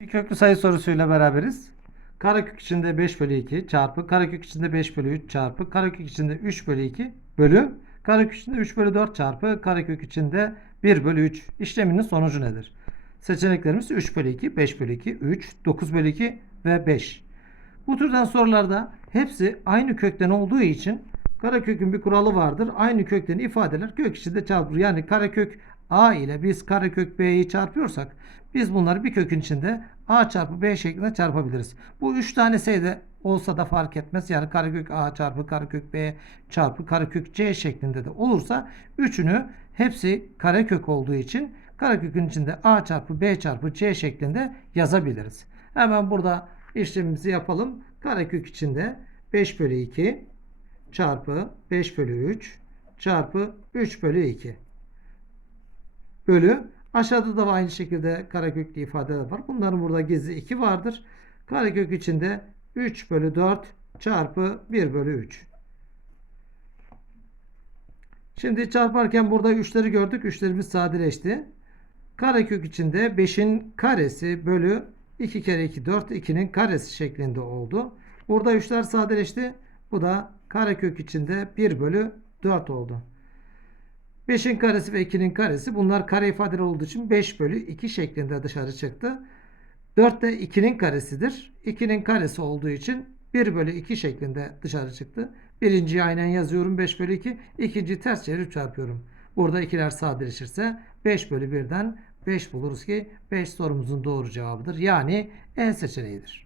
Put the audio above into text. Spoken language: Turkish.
Bir köklü sayı sorusuyla beraberiz. Karekök içinde 5 bölü 2 çarpı karekök içinde 5 bölü 3 çarpı karekök içinde 3 bölü 2 bölü karekök içinde 3 bölü 4 çarpı karekök içinde 1 bölü 3 işleminin sonucu nedir? Seçeneklerimiz 3 bölü 2, 5 bölü 2, 3, 9 bölü 2 ve 5. Bu türden sorularda hepsi aynı kökten olduğu için karekökün bir kuralı vardır. Aynı kökten ifadeler kök içinde çarpılır. Yani karekök a ile biz karekök b'yi çarpıyorsak biz bunları bir kökün içinde a çarpı b şeklinde çarpabiliriz. Bu üç tane sayı olsa da fark etmez. Yani karekök a çarpı karekök b çarpı karekök c şeklinde de olursa üçünü hepsi karekök olduğu için karekökün içinde a çarpı b çarpı c şeklinde yazabiliriz. Hemen burada işlemimizi yapalım. Karekök içinde 5 bölü 2 çarpı 5 bölü 3 çarpı 3 bölü 2 bölü aşağıda da aynı şekilde kareköklü ifadeler var. Bunların burada gizli 2 vardır. Karekök içinde 3 bölü 4 çarpı 1 bölü 3. Şimdi çarparken burada 3'leri gördük. 3'lerimiz sadeleşti. Karekök içinde 5'in karesi bölü 2 kere 2 4 2'nin karesi şeklinde oldu. Burada 3'ler sadeleşti. Bu da karekök içinde 1 bölü 4 oldu. 5'in karesi ve 2'nin karesi bunlar kare ifadeler olduğu için 5 bölü 2 şeklinde dışarı çıktı. 4 de 2'nin karesidir. 2'nin karesi olduğu için 1 bölü 2 şeklinde dışarı çıktı. Birinciyi aynen yazıyorum 5 bölü 2. İkinciyi ters çevirip çarpıyorum. Burada ikiler sadeleşirse 5 bölü 1'den 5 buluruz ki 5 sorumuzun doğru cevabıdır. Yani E seçeneğidir.